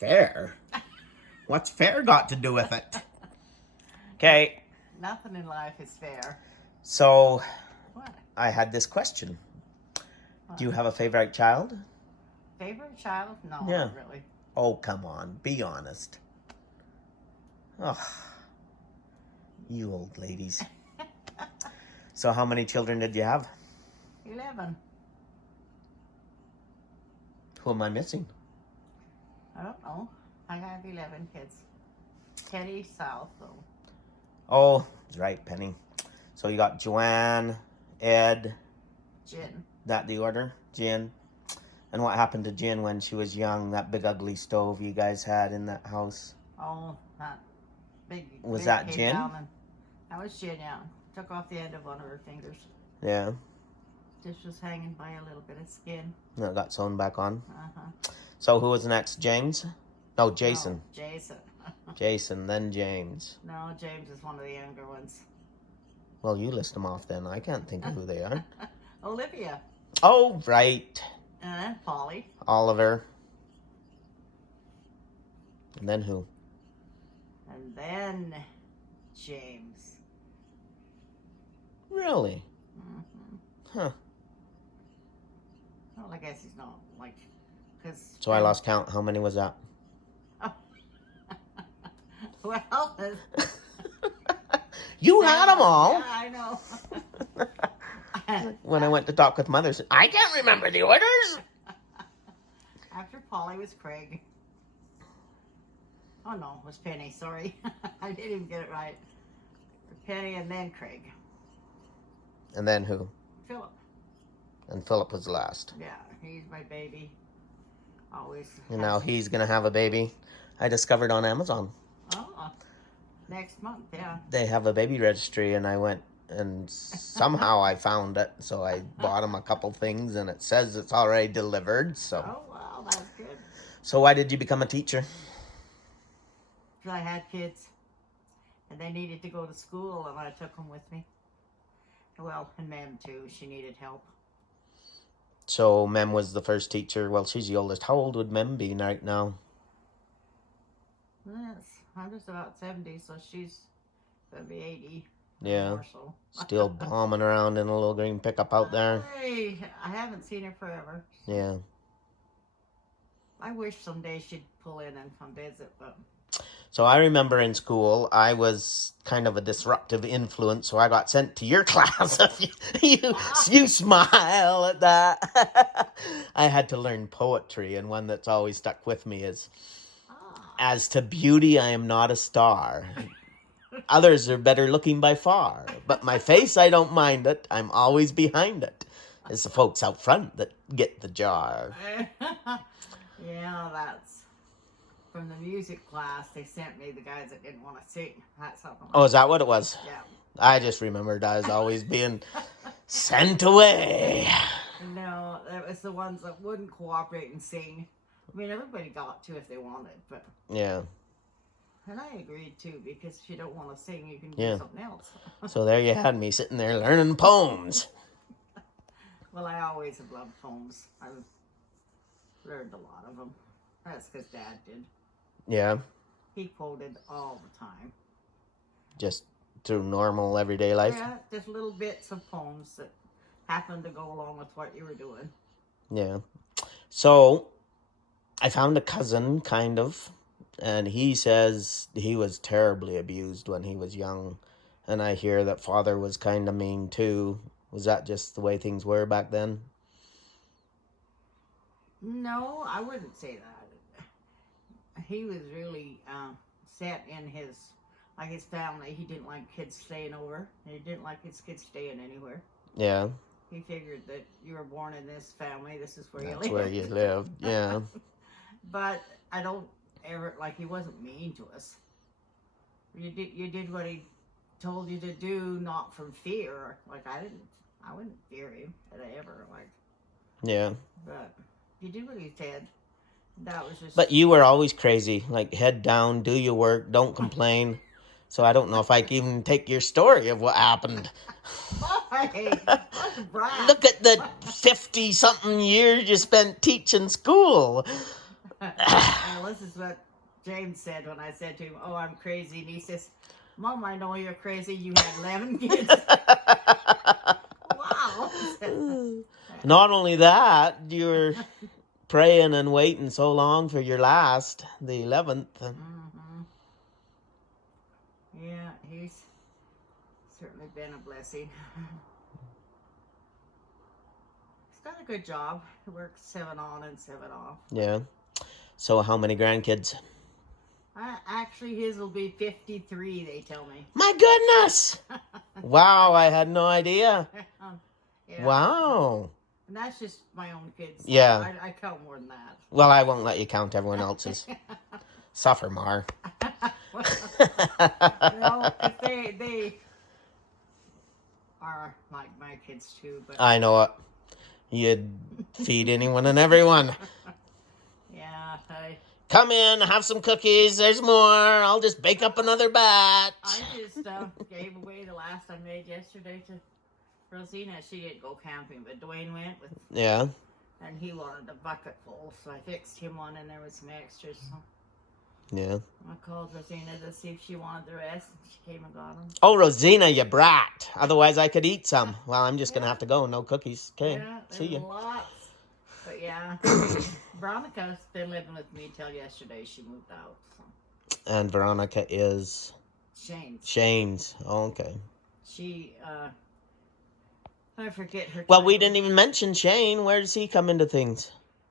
Fair? What's fair got to do with it? Okay, Nothing in life is fair. so What? I had this question. Do you have a favorite child? Favorite child? No, Yeah. not really. Oh, come on. Be honest. Oh, you old ladies. So how many children did you have? 11. Who am I missing? I don't know. I have 11 kids. Teddy South, though. Oh, that's right, Penny. So you got Joanne, Ed. Jen. That the order? Jen. And what happened to Jen when she was young? That big ugly stove you guys had in that house. Oh, that big. Was big that came Jen? down and- That was Jen, yeah. Took off the end of one of her fingers. Yeah. Just was hanging by a little bit of skin. That got sewn back on. Uh-huh. So who was next? James? No, Jason. No, Jason. Jason, then James. No, James is one of the younger ones. Well, you list them off then. I can't think of who they are. Olivia. Oh, right. And then Polly. Oliver. And then who? And then James. Really? Mm-hmm. Huh. Well, I guess he's not, like, because... So I lost count. How many was that? Well... You had them all. Yeah, I know. When I went to talk with mothers, I can't remember the orders. After Polly was Craig. Oh, no, it was Penny, sorry. I didn't even get it right. Penny and then Craig. And then who? Philip. And Philip was last. Yeah, he's my baby. Always. And now he's going to have a baby. I discovered on Amazon. Oh, next month, yeah. They have a baby registry, and I went and somehow I found it. So I bought him a couple things, and it says it's already delivered. So. Oh, wow, that's good. So why did you become a teacher? Because I had kids, and they needed to go to school, and I took them with me. Well, and Mem, too. She needed help. So Mem was the first teacher. Well, she's the oldest. How old would Mem be right now? Yes, I'm just about 70, so she's going to be 80. Yeah. Or so. Still bombing around in a little green pickup out there. Hey, I haven't seen her forever. Yeah. I wish someday she'd pull in and come visit, but... So I remember in school, I was kind of a disruptive influence, so I got sent to your class. you smile at that. I had to learn poetry, and one that's always stuck with me is, as to beauty, I am not a star. Others are better looking by far, but my face, I don't mind it. I'm always behind it. It's the folks out front that get the jar. Yeah, that's... From the music class, they sent me the guys that didn't want to sing. That's something. Oh, is that what it was? Yeah. I just remembered I was always being sent away. No, that was the ones that wouldn't cooperate and sing. I mean, everybody got to if they wanted, but... Yeah. And I agreed too, because if you don't want to sing, you can Yeah. do something else. So there you had me sitting there learning poems. Well, I always have loved poems. I've learned a lot of them. That's because Dad did. Yeah. He quoted all the time. Just through normal everyday life. Yeah, just little bits of poems that happened to go along with what you were doing. Yeah. So I found a cousin, kind of, and he says he was terribly abused when he was young. And I hear that father was kind of mean too. Was that just the way things were back then? No, I wouldn't say that. He was really set in his family. He didn't like kids staying over. He didn't like his kids staying anywhere. Yeah. He figured that you were born in this family. This is where you live. That's where you lived, yeah. But I don't ever, like, he wasn't mean to us. You did what he told you to do, not from fear. Like, I wouldn't fear him, ever, like. Yeah. But you did what he said. That was just... But you were always crazy, like head down, do your work, don't complain. So I don't know if I can even take your story of what happened. Boy, Look at the 50-something years you spent teaching school. Well, this is what James said when I said to him, "Oh, I'm crazy," and he says, "Mom, I know you're crazy. You had 11 kids." Wow. Not only that, you're praying and waiting so long for your last, the 11th. Mm-hmm. Yeah, he's certainly been a blessing. He's got a good job. He works 7 on and 7 off. Yeah. So how many grandkids? Actually, his will be 53, they tell me. My goodness! Wow, I had no idea. Yeah. Wow. And that's just my own kids. Yeah. I count more than that. Well, I won't let you count everyone else's. Suffer, Mar. No, if they are like my kids too, but I know it. You'd feed anyone and everyone. yeah, Come in, have some cookies. There's more. I'll just bake up another batch. I just gave away the last I made yesterday to Rosina. She didn't go camping, but Dwayne went with, Yeah. and he wanted a bucket full, so I fixed him one, and there was some extras. So Yeah. I called Rosina to see if she wanted the rest, and she came and got them. Oh, Rosina, you brat. Otherwise, I could eat some. Well, I'm just going to have to go. No cookies. Okay. Yeah, See there's you. lots. But yeah, Veronica's been living with me till yesterday. She moved out. So. And Veronica is Shane's. Shane's. Oh, okay. She, I forget her. Well, we title. didn't even mention Shane. Where does he come into things?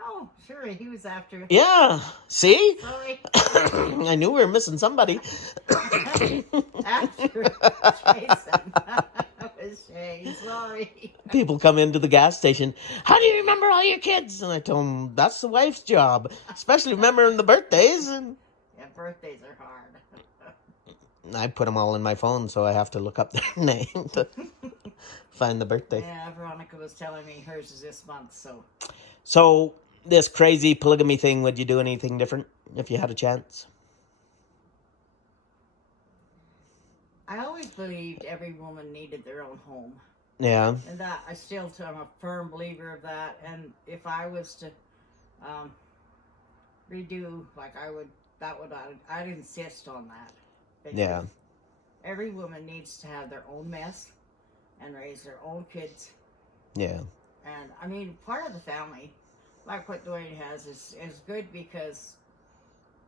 Oh, sure, he was after. Yeah. See? Sorry. I knew we were missing somebody. After Jason. That was Shane. Sorry. People come into the gas station. How do you remember all your kids? And I told them, that's the wife's job. Especially remembering the birthdays. And Yeah, birthdays are hard. I put them all in my phone, so I have to look up their name to find the birthday. Yeah, Veronica was telling me hers is this month, so. So, this crazy polygamy thing, would you do anything different if you had a chance? I always believed every woman needed their own home. Yeah. And that, I'm a firm believer of that. And if I was to redo, like I'd insist on that. Because Yeah. every woman needs to have their own mess and raise their own kids. Yeah. And I mean, part of the family, like what Dwayne has, is good because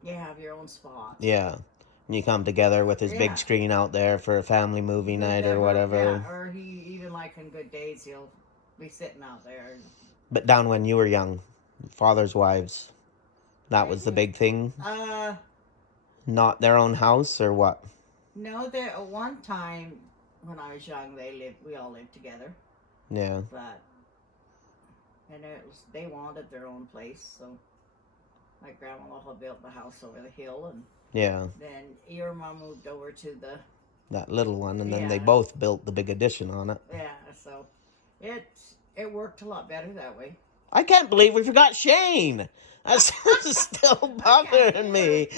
you have your own spot. Yeah. And you come together with his Yeah. big screen out there for a family movie night or whatever. Yeah, or he, even like in good days, he'll be sitting out there. But down when you were young, fathers' wives, that was the big thing? Not their own house or what? No, there at one time when I was young, we all lived together. Yeah. But they wanted their own place, so my grandma built the house over the hill, and Yeah. then Irma moved over to the That little one, and then they Yeah. both built the big addition on it. so it worked a lot better that way. I can't believe we forgot Shane. That's still bothering me.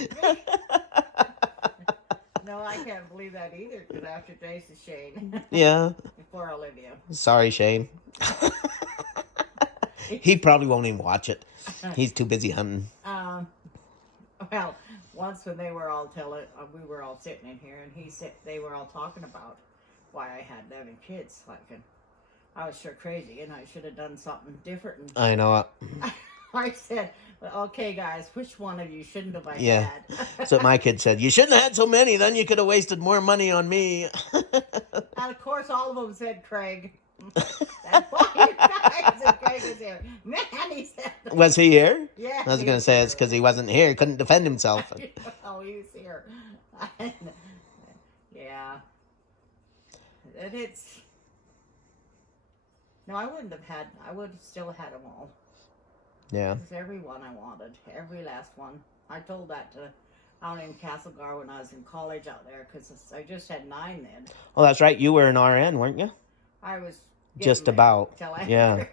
No, I can't believe that either, because after Jace is Shane. Yeah. Before Olivia. Sorry, Shane. He probably won't even watch it. He's too busy hunting. Well, once when they were all we were all sitting in here, and they were all talking about why I had 11 kids. Like, and I was sure crazy, and I should have done something different. And I know it. I said, well, "Okay, guys, which one of you shouldn't have I Yeah. had?" That's what my kid said. You shouldn't have had so many. Then you could have wasted more money on me. And of course, all of them said Craig. That's why you guys and Craig was here. Man, he said. Was he here? Yeah. I was going to say it's because he wasn't here. He couldn't defend himself. Oh, he was here. Yeah. And it's. No, I would have still had them all. Yeah. Because every one I wanted. Every last one. I told that to out in Castlegar when I was in college out there, because I just had 9 then. Well, that's right. You were an RN, weren't you? I was Just about. Till I Yeah.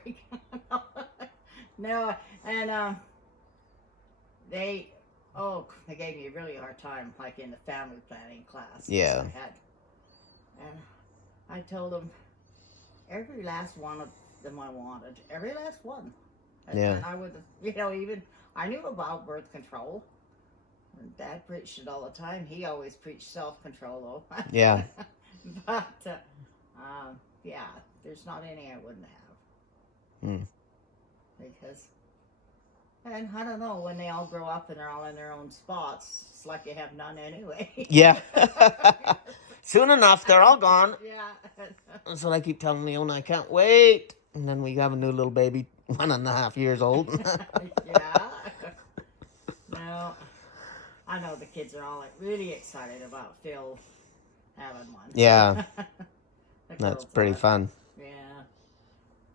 No, and they gave me a really hard time, like in the family planning class. Yeah. And I told them every last one of them I wanted, every last one. Yeah. And I would, even I knew about birth control. And Dad preached it all the time. He always preached self-control, though. Yeah. But, yeah, there's not any I wouldn't have. Hmm. Because, and I don't know, when they all grow up and they're all in their own spots, it's like you have none anyway. Yeah. Soon enough, they're all gone. Yeah. That's what I keep telling Leona. I can't wait. And then we have a new little baby, 1.5 years old. Yeah. No, I know the kids are all like really excited about Phil having one. Yeah. The That's girls pretty are. fun. Yeah.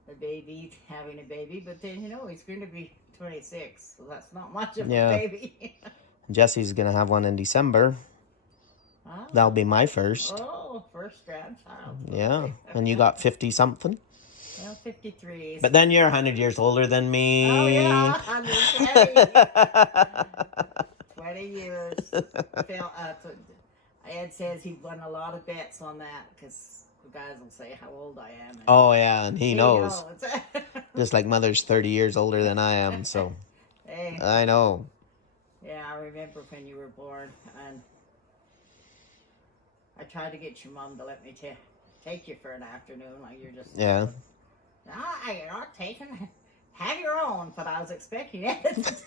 The baby having a baby, but then he's going to be 26, so that's not much of Yeah. a baby. Jesse's going to have one in December. Oh. That'll be my first. Oh, first grandchild. Yeah. Okay. And you got 50 something. Well, 53. But then you're 100 years older than me. Oh, yeah. 120. 20 years. Phil, Ed says he won a lot of bets on that because the guys will say how old I am. And Oh, yeah. And he knows. knows. Just like Mother's 30 years older than I am. So Hey, I know. yeah, I remember when you were born, and I tried to get your mom to let me take you for an afternoon. Like you're just Yeah. No, you're not taking. Have your own, but I was expecting it.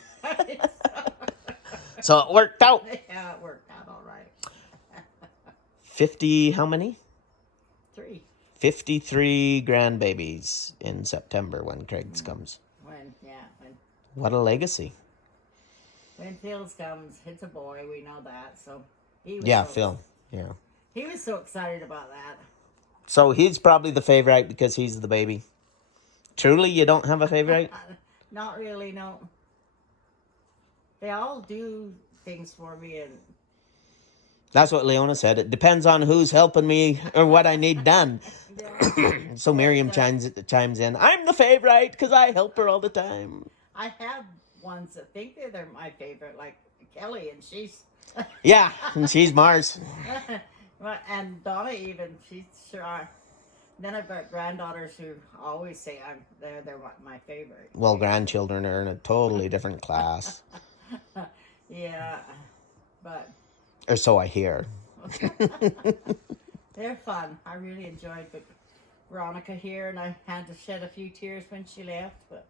So it worked out. Yeah, it worked out all right. 50, how many? 3. 53 grandbabies in September when Craig's comes. When What a legacy. Phil's comes, it's a boy. We know that. So he was. Yeah, so, Phil. Yeah. He was so excited about that. So he's probably the favorite because he's the baby. Truly, you don't have a favorite? Not really, no. They all do things for me, and That's what Leona said. It depends on who's helping me or what I need done. yeah, So Miriam chimes in. I'm the favorite because I help her all the time. I have ones that think they're my favorite, like Kelly, and she's. Yeah, and she's Mars. And Donna even, she's sure. Then I've got granddaughters who always say they're my favorite. Well, grandchildren are in a totally different class. Yeah, but Or so I hear. they're fun. I really enjoyed Veronica here, and I had to shed a few tears when she left, but